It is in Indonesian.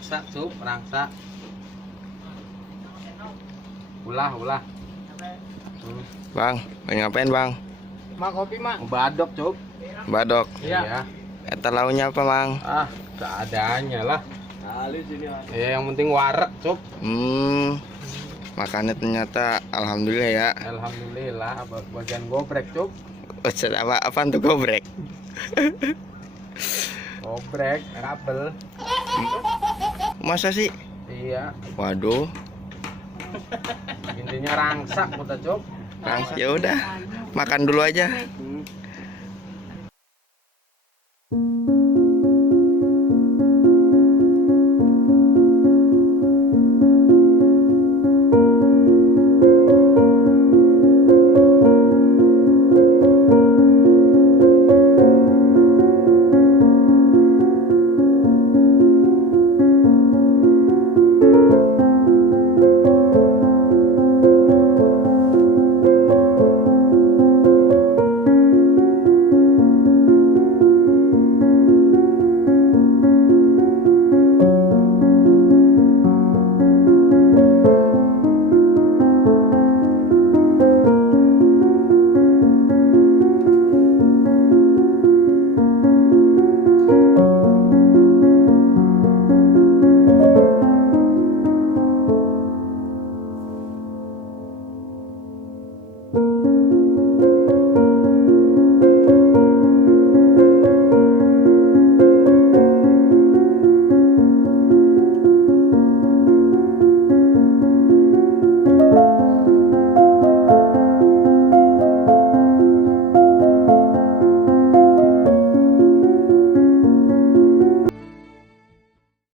rangsak Cuk, rangsak. Ulah. Bang, lagi ngapain bang? Mak kopi mak. Badok Cuk. Badok. Iya. Eta launya apa bang? Ah, seadanya lah. Ya yang penting warak Cuk. Makannya ternyata alhamdulillah ya. Alhamdulillah, bagian gobrek Cuk. Ustaz, apaan tuh gobrek? Gobrek, kabel. Masa sih? Iya, Waduh, intinya rangsak udah Cuk. ya udah, makan dulu aja.